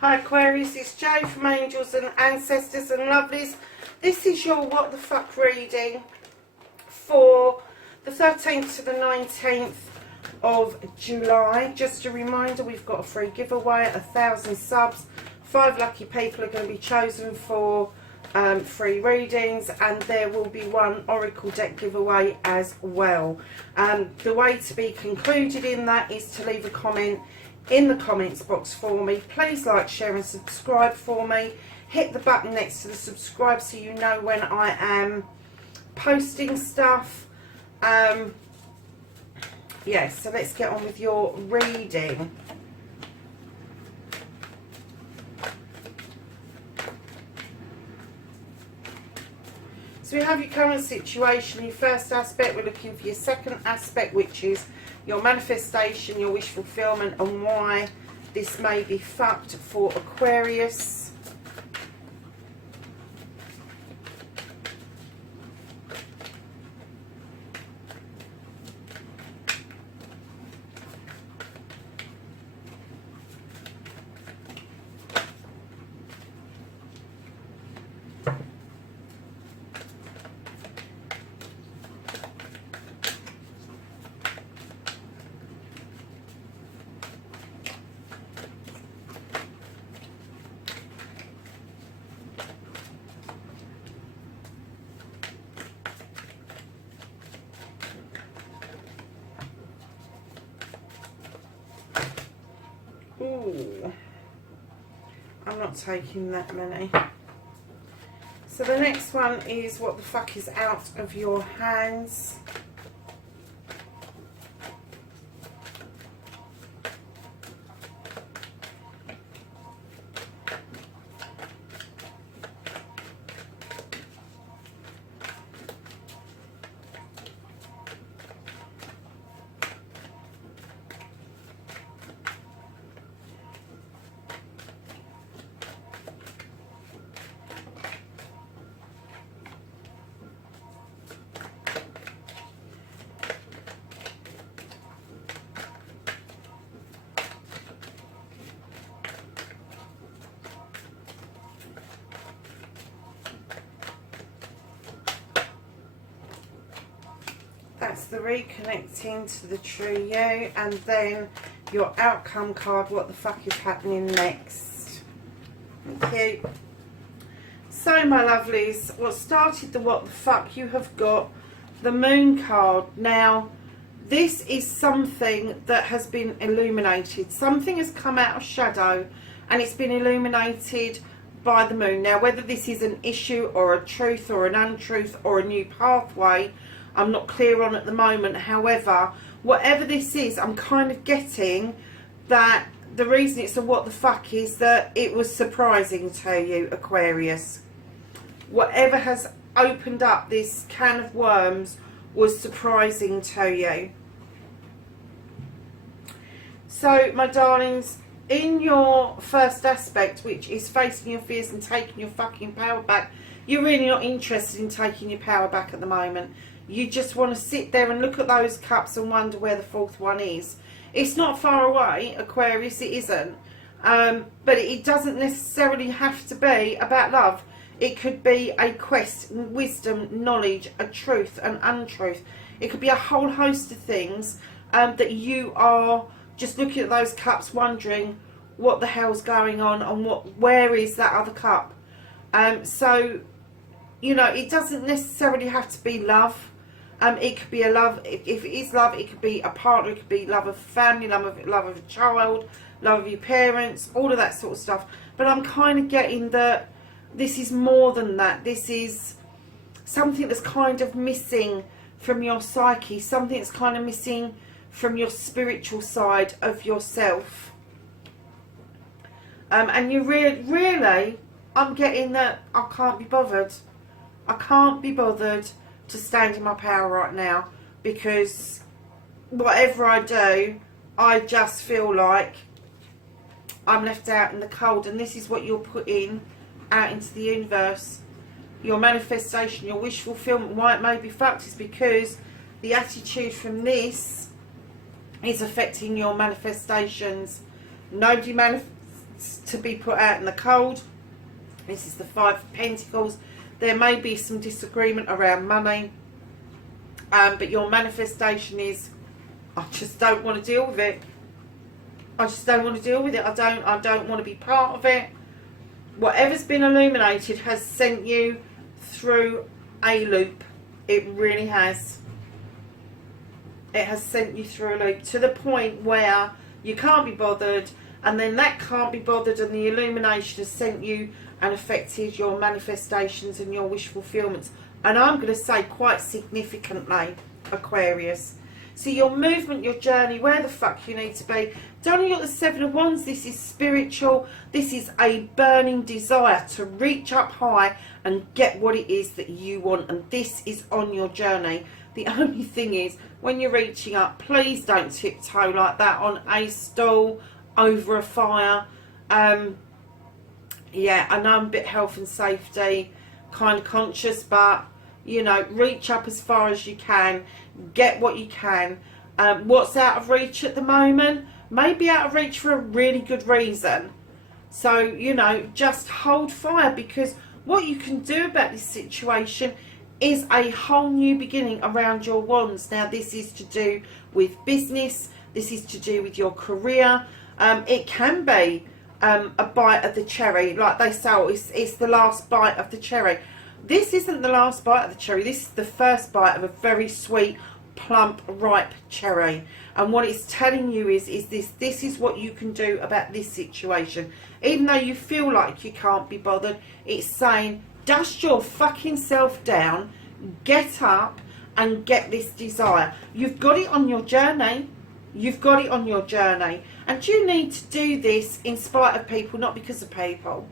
Hi Aquarius, it's Jo from Angels and Ancestors and Lovelies. This is your What the Fuck reading for the 13th to the 19th of July. Just a reminder, we've got a free giveaway at 1,000 subs. 5 lucky people are going to be chosen for free readings, and there will be one Oracle deck giveaway as well. The way to be concluded in that is to leave a comment in the comments box for me. Please like, share and subscribe for me. Hit the button next to the subscribe so you know when I am posting stuff. Yes, so let's get on with your reading. So we have your current situation, your first aspect. We're looking for your second aspect, which is your manifestation, your wish fulfillment, and why this may be fucked for Aquarius. Ooh, I'm not taking that many. So the next one is what the fuck is out of your hands. That's the reconnecting to the true you, and then your outcome card, what the fuck is happening next. Thank you. So my lovelies, what started the what the fuck, you have got the moon card. Now this is something that has been illuminated. Something has come out of shadow and it's been illuminated by the moon. Now whether this is an issue or a truth or an untruth or a new pathway, I'm not clear on at the moment. However, whatever this is, I'm kind of getting that the reason it's a what the fuck is that it was surprising to you, Aquarius. Whatever has opened up this can of worms was surprising to you. So, my darlings, in your first aspect, which is facing your fears and taking your fucking power back, you're really not interested in taking your power back at the moment. You just want to sit there and look at those cups and wonder where the fourth one is. It's not far away, Aquarius, it isn't. But it doesn't necessarily have to be about love. It could be a quest, wisdom, knowledge, a truth, an untruth. It could be a whole host of things that you are just looking at those cups wondering what the hell's going on and where is that other cup. So, you know, it doesn't necessarily have to be love. It could be a love, if it is love, it could be a partner, it could be love of family, love of a child, love of your parents, all of that sort of stuff. But I'm kind of getting that this is more than that. This is something that's kind of missing from your psyche, something that's kind of missing from your spiritual side of yourself. And you really, I'm getting that I can't be bothered. I can't be bothered to stand in my power right now, because whatever I do, I just feel like I'm left out in the cold. And this is what you're putting out into the universe. Your manifestation, your wish fulfillment, why it may be fucked is because the attitude from this is affecting your manifestations. Nobody to be put out in the cold. This is the Five of Pentacles. There may be some disagreement around money, but your manifestation is, I just don't want to deal with it. I just don't want to deal with it. I don't want to be part of it. Whatever's been illuminated has sent you through a loop. It really has. It has sent you through a loop to the point where you can't be bothered, and then that can't be bothered, and the illumination has sent you and affected your manifestations and your wish fulfillments. And I'm going to say quite significantly, Aquarius. So your movement, your journey, where the fuck you need to be. Don't you got the Seven of Wands? This is spiritual. This is a burning desire to reach up high and get what it is that you want. And this is on your journey. The only thing is, when you're reaching up, please don't tiptoe like that on a stool, over a fire. Yeah, I know I'm a bit health and safety kind of conscious, but, you know, reach up as far as you can. Get what you can. What's out of reach at the moment may be out of reach for a really good reason. So, you know, just hold fire, because what you can do about this situation is a whole new beginning around your wands. Now, this is to do with business. This is to do with your career. It can be a bite of the cherry. Like they say, oh, it's the last bite of the cherry. This isn't the last bite of the cherry. This is the first bite of a very sweet, plump, ripe cherry. And what it's telling you is this is what you can do about this situation. Even though you feel like you can't be bothered, it's saying, dust your fucking self down, get up and get this desire. You've got it on your journey. You've got it on your journey. And you need to do this in spite of people, not because of people.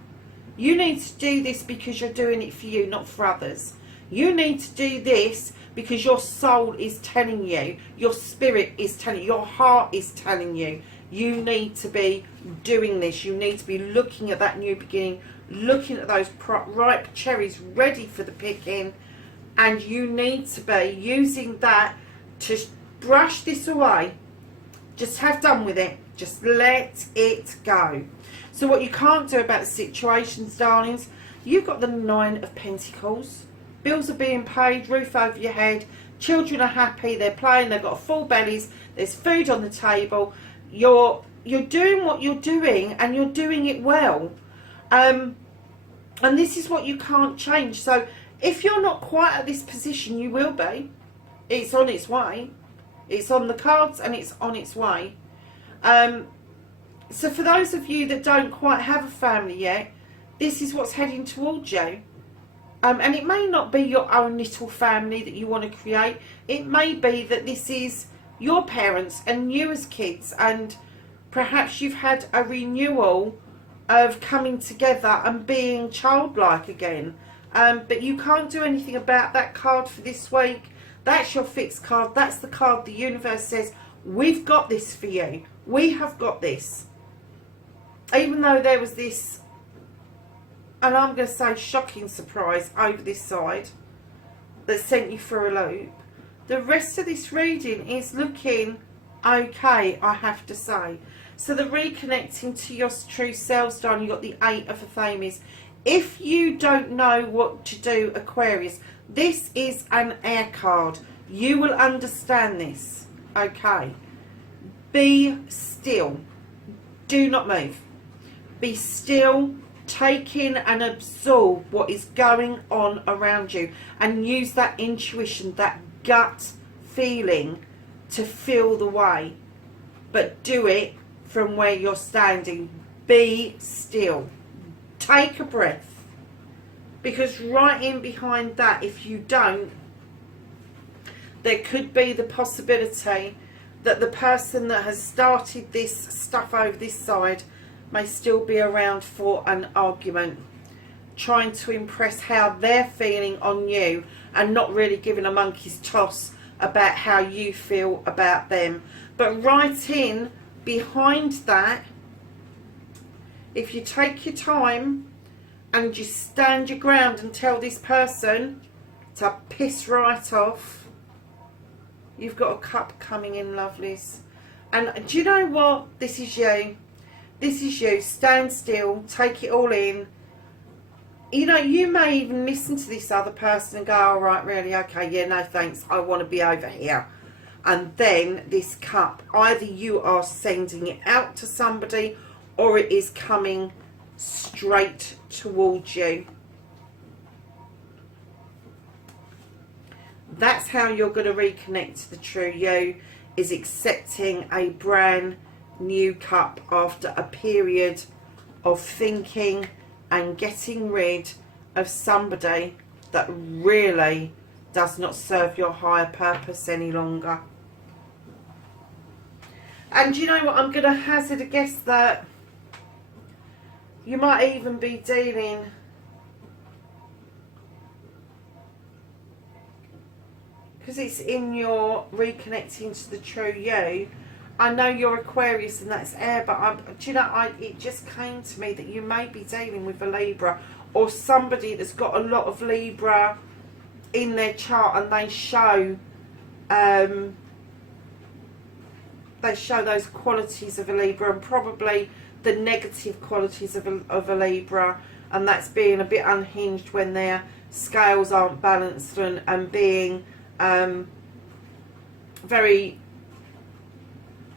You need to do this because you're doing it for you, not for others. You need to do this because your soul is telling you, your spirit is telling you, your heart is telling you, you need to be doing this. You need to be looking at that new beginning, looking at those ripe cherries ready for the picking, and you need to be using that to brush this away. Just have done with it. Just let it go. So what you can't do about the situations, darlings, you've got the Nine of Pentacles. Bills are being paid, roof over your head, children are happy, they're playing, they've got full bellies, there's food on the table, you're doing what you're doing, and you're doing it well. And this is what you can't change. So if you're not quite at this position, you will be. It's on its way. It's on the cards and it's on its way. So for those of you that don't quite have a family yet, this is what's heading towards you. And it may not be your own little family that you want to create. It may be that this is your parents and you as kids, and perhaps you've had a renewal of coming together and being childlike again. But you can't do anything about that card for this week. That's your fixed card. That's the card the universe says, we've got this for you. We have got this. Even though there was this, and I'm going to say shocking surprise over this side that sent you through a loop, the rest of this reading is looking okay, I have to say. So the reconnecting to your true selves, darling, you've got the Eight of Athames. If you don't know what to do, Aquarius, this is an air card. You will understand this, okay? Be still. Do not move. Be still. Take in and absorb what is going on around you, and use that intuition, that gut feeling to feel the way. But do it from where you're standing. Be still. Take a breath. Because right in behind that, if you don't, there could be the possibility that the person that has started this stuff over this side may still be around for an argument, trying to impress how they're feeling on you and not really giving a monkey's toss about how you feel about them. But right in behind that, if you take your time and you stand your ground and tell this person to piss right off, you've got a cup coming in, lovelies. And do you know what? This is you. This is you. Stand still. Take it all in. You know, you may even listen to this other person and go, all right, really? Okay, yeah, no thanks. I want to be over here. And then this cup, either you are sending it out to somebody or it is coming straight towards you. That's how you're going to reconnect to the true you, is accepting a brand new cup after a period of thinking and getting rid of somebody that really does not serve your higher purpose any longer. And you know what, I'm going to hazard a guess that you might even be dealing because it's in your reconnecting to the true you. I know you're Aquarius and that's air, but do you know, it just came to me that you may be dealing with a Libra or somebody that's got a lot of Libra in their chart, and they show those qualities of a Libra, and probably the negative qualities of a Libra, and that's being a bit unhinged when their scales aren't balanced, and being very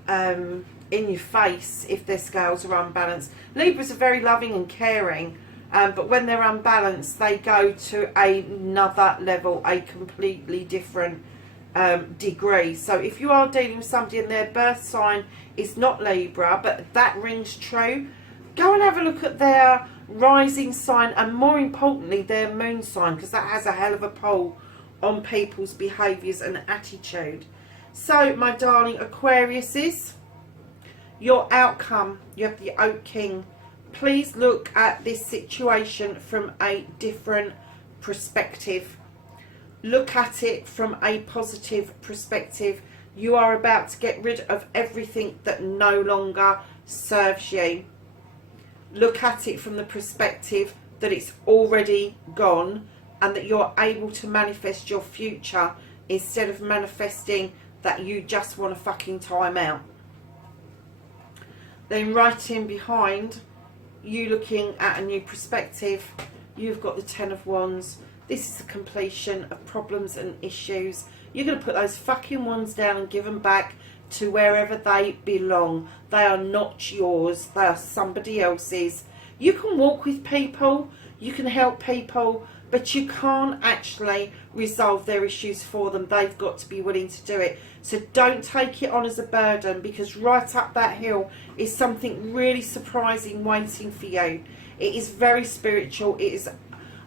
in your face if their scales are unbalanced. Libras are very loving and caring, but when they're unbalanced they go to another level, a completely different degree. So if you are dealing with somebody and their birth sign is not Libra but that rings true, go and have a look at their rising sign, and more importantly their moon sign, because that has a hell of a pull on people's behaviours and attitude. So my darling Aquariuses, your outcome, you have the Oak King. Please look at this situation from a different perspective. Look at it from a positive perspective. You are about to get rid of everything that no longer serves you. Look at it from the perspective that it's already gone, and that you're able to manifest your future instead of manifesting that you just want a fucking time out. Then right in behind, you looking at a new perspective, you've got the Ten of Wands. This is the completion of problems and issues. You're going to put those fucking wands down and give them back to wherever they belong. They are not yours. They are somebody else's. You can walk with people. You can help people. But you can't actually resolve their issues for them. They've got to be willing to do it. So don't take it on as a burden, because right up that hill is something really surprising waiting for you. It is very spiritual. It is.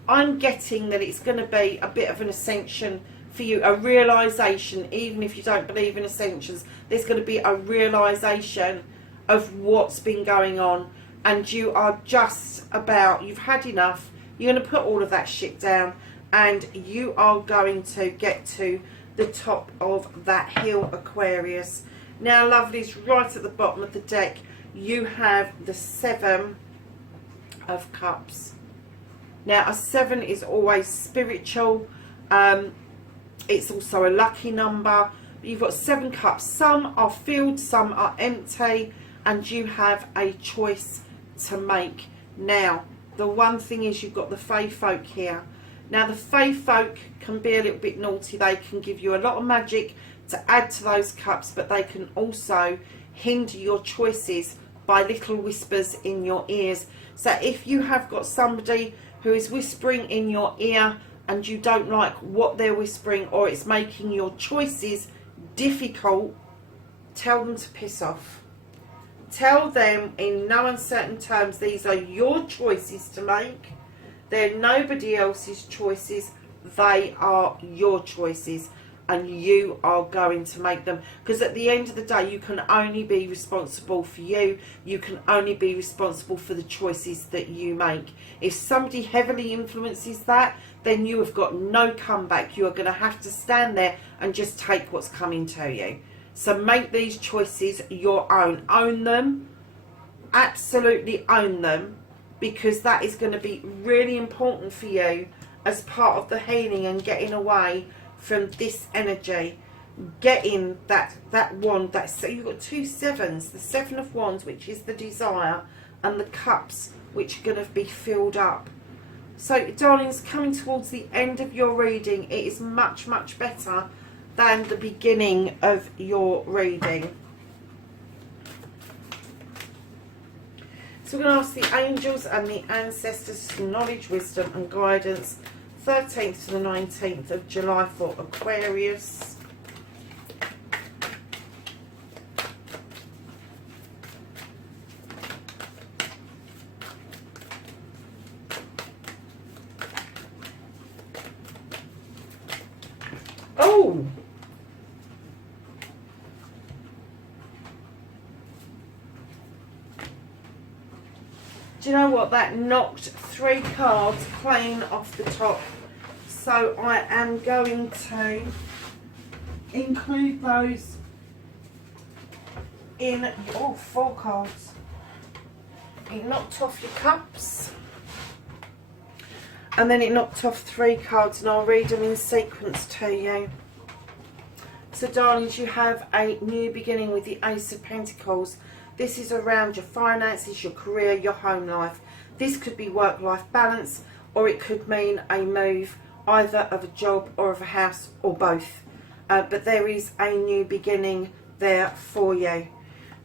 I'm getting that it's going to be a bit of an ascension for you, a realisation. Even if you don't believe in ascensions, there's going to be a realisation of what's been going on, and you are just about, you've had enough. You're going to put all of that shit down, and you are going to get to the top of that hill, Aquarius. Now, lovelies, right at the bottom of the deck, you have the Seven of Cups. Now, a 7 is always spiritual. It's also a lucky number. You've got 7 cups. Some are filled, some are empty, and you have a choice to make. Now, the one thing is, you've got the Fae folk here. Now, the Fae folk can be a little bit naughty. They can give you a lot of magic to add to those cups, but they can also hinder your choices by little whispers in your ears. So if you have got somebody who is whispering in your ear and you don't like what they're whispering, or it's making your choices difficult, tell them to piss off. Tell them in no uncertain terms, these are your choices to make. They're nobody else's choices. They are your choices, and you are going to make them. Because at the end of the day, you can only be responsible for you. You can only be responsible for the choices that you make. If somebody heavily influences that, then you have got no comeback. You are going to have to stand there and just take what's coming to you. So make these choices your own. Own them. Absolutely own them. Because that is going to be really important for you as part of the healing and getting away from this energy. getting that wand. So you've got 2 sevens, the 7 of Wands, which is the desire, and the cups, which are going to be filled up. So darlings, coming towards the end of your reading, it is much, much better than the beginning of your reading. So we're going to ask the angels and the ancestors for knowledge, wisdom and guidance, 13th to the 19th of July for Aquarius. Oh! Do you know what? That knocked 3 cards clean off the top. So I am going to include those in, 4 cards. It knocked off your cups. And then it knocked off 3 cards, and I'll read them in sequence to you. So darlings, you have a new beginning with the Ace of Pentacles. This is around your finances, your career, your home life. This could be work-life balance, or it could mean a move either of a job or of a house, or both. But there is a new beginning there for you.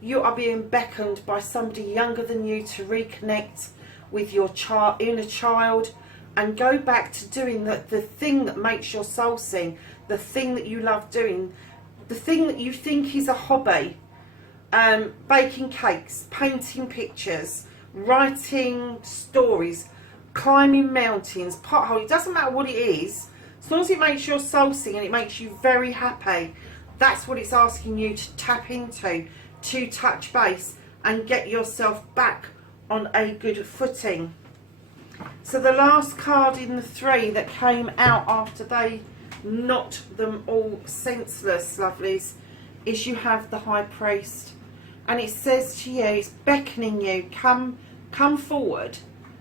You are being beckoned by somebody younger than you to reconnect with your inner child and go back to doing the thing that makes your soul sing, the thing that you love doing, the thing that you think is a hobby. Baking cakes, painting pictures, writing stories, climbing mountains, potholes. It doesn't matter what it is, as long as it makes your soul sing and it makes you very happy. That's what it's asking you to tap into, to touch base and get yourself back on a good footing. So the last card in the 3 that came out after they knocked them all senseless, lovelies, is you have the High Priest. And it says to you, it's beckoning you, come forward.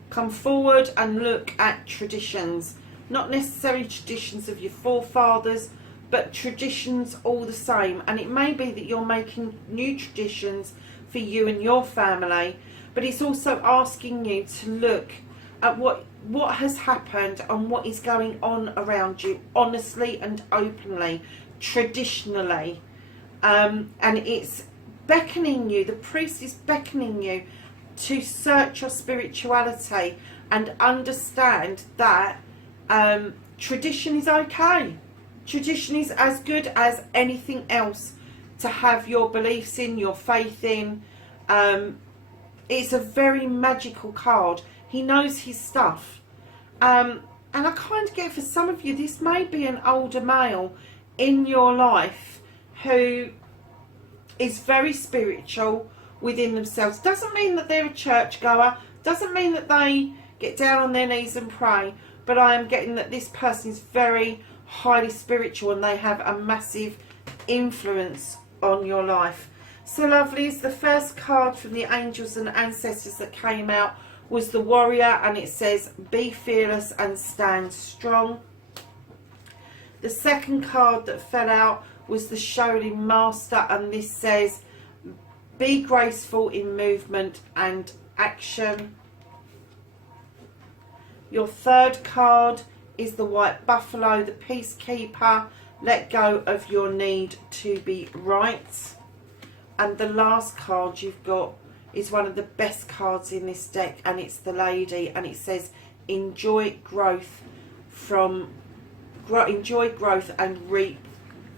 Come forward and look at traditions. Not necessarily traditions of your forefathers, but traditions all the same. And it may be that you're making new traditions for you and your family, but it's also asking you to look at what has happened and what is going on around you, honestly and openly, traditionally. And it's beckoning you, the priest is beckoning you to search your spirituality and understand that tradition is okay. Tradition is as good as anything else to have your beliefs in, your faith in. It's a very magical card. He knows his stuff. And I kind of get, for some of you, this may be an older male in your life who is very spiritual within themselves. Doesn't mean that they're a churchgoer, doesn't mean that they get down on their knees and pray, but I am getting that this person is very highly spiritual and they have a massive influence on your life. So lovelies, the first card from the angels and ancestors that came out was the Warrior, and it says be fearless and stand strong. The second card that fell out was the Shaolin Master, and this says be graceful in movement and action. Your third card is the White Buffalo, the Peacekeeper. Let go of your need to be right. And the last card you've got is one of the best cards in this deck, and it's the Lady, and it says enjoy growth and reap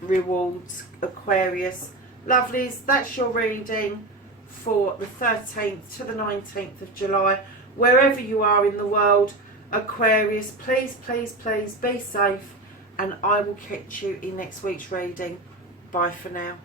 rewards, Aquarius. Lovelies, that's your reading for the 13th to the 19th of July. Wherever you are in the world, Aquarius, please, please, please be safe, and I will catch you in next week's reading. Bye for now.